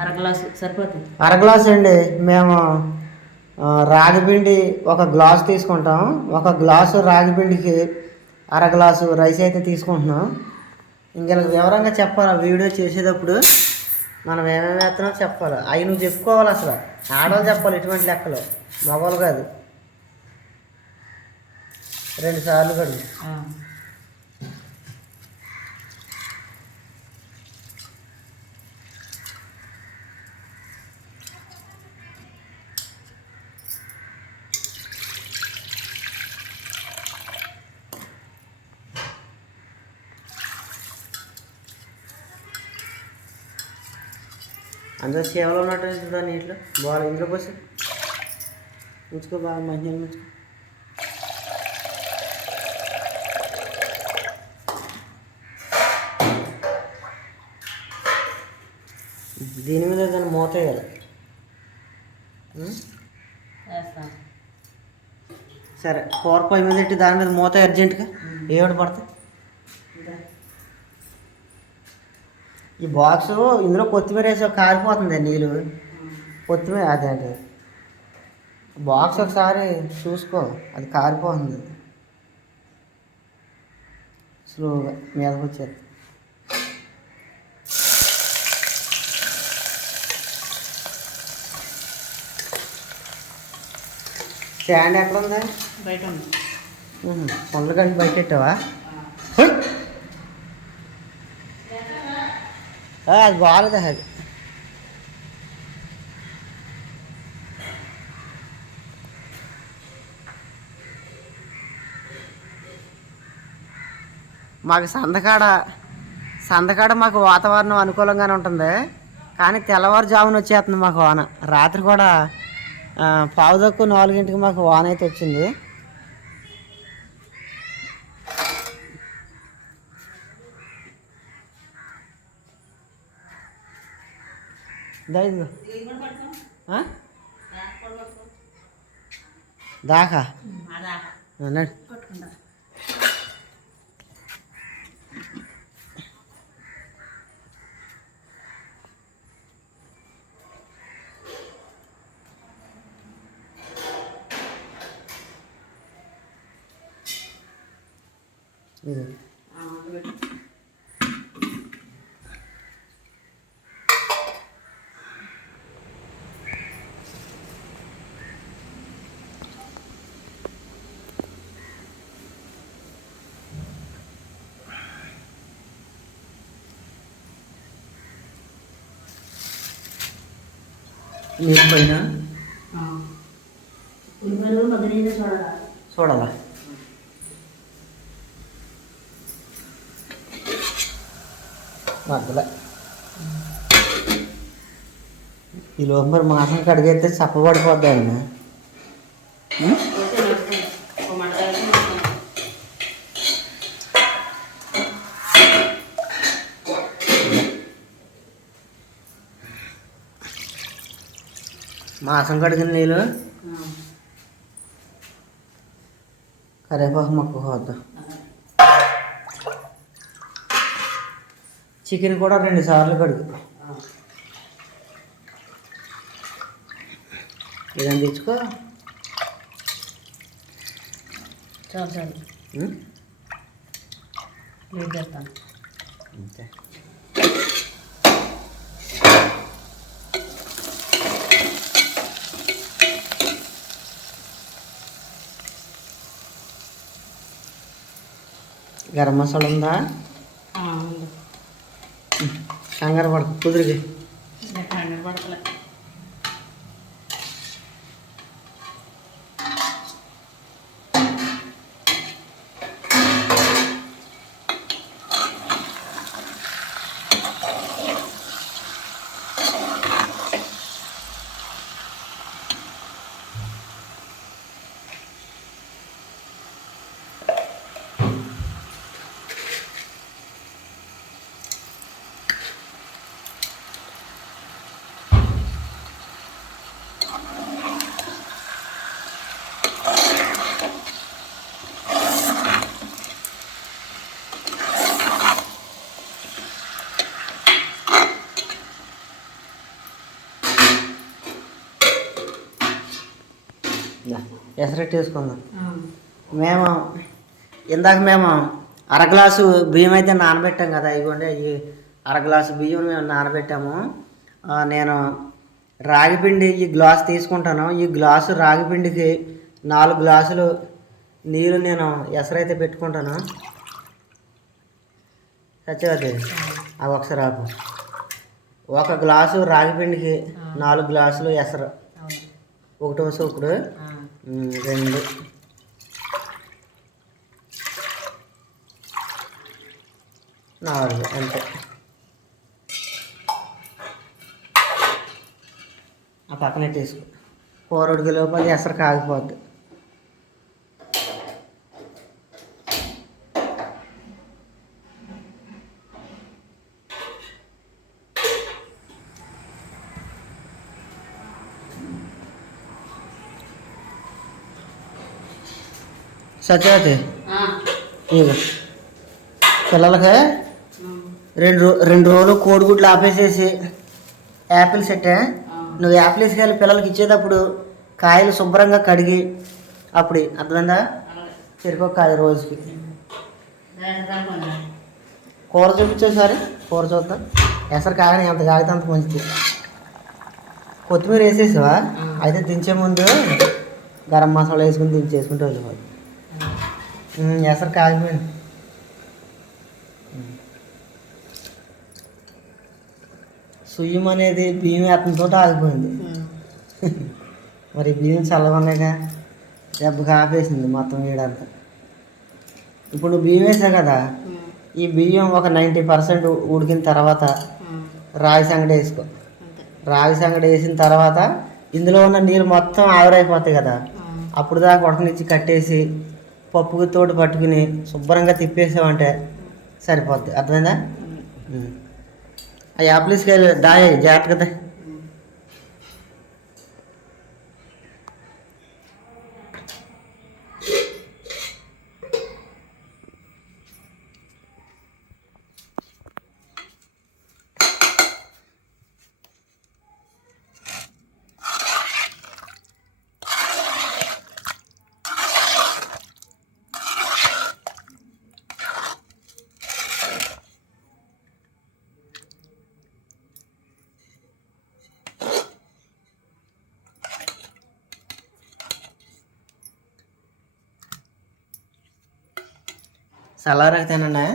అర గ్లాసు సరిపోతుంది అర గ్లాస్ అండి. మేము రాగిపిండి ఒక గ్లాస్ తీసుకుంటాం. ఒక గ్లాసు రాగిపిండికి అర గ్లాసు రైస్ అయితే తీసుకుంటున్నాం. ఇంకా వివరంగా చెప్పాలి? వీడియో చేసేటప్పుడు మనం ఏమేమి వేస్తున్నామో చెప్పాలి? అవి నువ్వు చెప్పుకోవాలి అసలు. ఆడవాళ్ళు చెప్పాలి ఇటువంటి లెక్కలు. మగవాళ్ళు కాదు. రెండు సార్లు కడుగు. అందులో సేవలో ఉన్నట్టు దాని నీటిలో బాగా ఇంట్లో పోసి. ఉంచుకో బాగా మంచిగా ఉంచుకో. దీని మీద దాన్ని మూత వేయాలి సరే కూర పొయ్యి మీద పెట్టి దాని మీద మూత అర్జెంటుగా ఏడు పడతాయి? ఈ బాక్స్ ఇందులో కొత్తిమీర వేసి కారిపోతుంది నీళ్ళు. కొత్తిమీర అదే అదే. బాక్స్ ఒకసారి చూసుకో అది కారిపోతుంది. స్లోగా మీదకి వచ్చేది స్టాండ్ ఎక్కడ ఉందా బయట ఉంది. కంటే బయట పెట్టావా? అది బాగాలేదు అది. మాకు సందకాడ సందకాడ మాకు వాతావరణం అనుకూలంగానే ఉంటుంది. కానీ తెల్లవారుజామున వచ్చేస్తుంది మాకు వాన. రాత్రి కూడా పావుదక్కు పావు తక్కువ నాలుగింటికి మాకు వాన అయితే వచ్చింది. దాకా అదా అన్నాడు కొట్టుకుంటా ఇది నీరు పైన? చూడాలి మగ్గలే ఈ లోపు మరి మాసం కడిగేస్తే చప్పబడిపోద్ది మాసం కడిగిన నీళ్ళు? కరివేపాకు మొక్క పోద్దాం చికెన్ కూడా రెండు సార్లు కడుగు. ఇదని తెచ్చుకో చాలు చాలు. అంతే. గరం మసాలా ఉందా కంగారు పడకు కుదిరిగి ఎసరెట్ వేసుకుందాం. మేము ఇందాక మేము అర గ్లాసు బియ్యం అయితే నానబెట్టాం కదా ఇదిగోండి ఈ అర గ్లాసు బియ్యం మేము నానబెట్టాము. నేను రాగిపిండి ఈ గ్లాస్ తీసుకుంటాను. ఈ గ్లాసు రాగిపిండికి నాలుగు గ్లాసులు నీళ్ళు నేను ఎసరైతే పెట్టుకుంటాను. సత్యవతి అవి ఒకసారి ఆపు. ఒక గ్లాసు రాగిపిండికి నాలుగు గ్లాసులు ఎసరు. ఒకటో సూపుడు రెండు. నాలుగు అంతే. ఆ పక్కనే తీసుకో కూర ఉడికి లోపల ఎసరు కాగిపోద్ది. సత్యవతి? పిల్లలకి. రెండు రో రెండు రోజులు కోడిగుడ్లు ఆపేసేసి యాపిల్ సెట్. నువ్వు యాపిల్ వేసుకెళ్ళి పిల్లలకి ఇచ్చేటప్పుడు కాయలు శుభ్రంగా కడిగి అప్పుడు అర్థమైందా. చెరుకు కాయ రోజుకి. కూర చూపించేసారి కూర చూద్దాం. ఎసరు కాగని ఎంత కాగితే అంత మంచిది. కొత్తిమీర వేసేసావా. అయితే దించే ముందు గరం మసాలా వేసుకుని దించేసుకుంటే వెళ్ళిపోదు ఉమ్, ఎసరు కాగిపోయింది. సుయ్యం అనేది బియ్యం వేతంతో ఆగిపోయింది. మరి బియ్యం చల్లగా ఉన్నాయిగా దెబ్బకి ఆపేసింది మొత్తం వీడంతా ఇప్పుడు నువ్వు బియ్యం వేసావు కదా. ఈ బియ్యం ఒక నైంటీ పర్సెంట్ ఉడికిన తర్వాత ఉమ్. రాగి సంగటి వేసుకో. రాగి సంగటి వేసిన తర్వాత ఇందులో ఉన్న నీళ్ళు మొత్తం ఆవిరైపోతాయి కదా ఉమ్. అప్పుడు దాకా ఉడకనిచ్చి కట్టేసి పప్పుకి తోడు పట్టుకుని శుభ్రంగా తిప్పేసామంటే సరిపోద్ది. అర్థమైందా. ఆ యాప్లీస్కి వెళ్ళి దాయి జాగ్రత్తగా చల్లారాక తినండి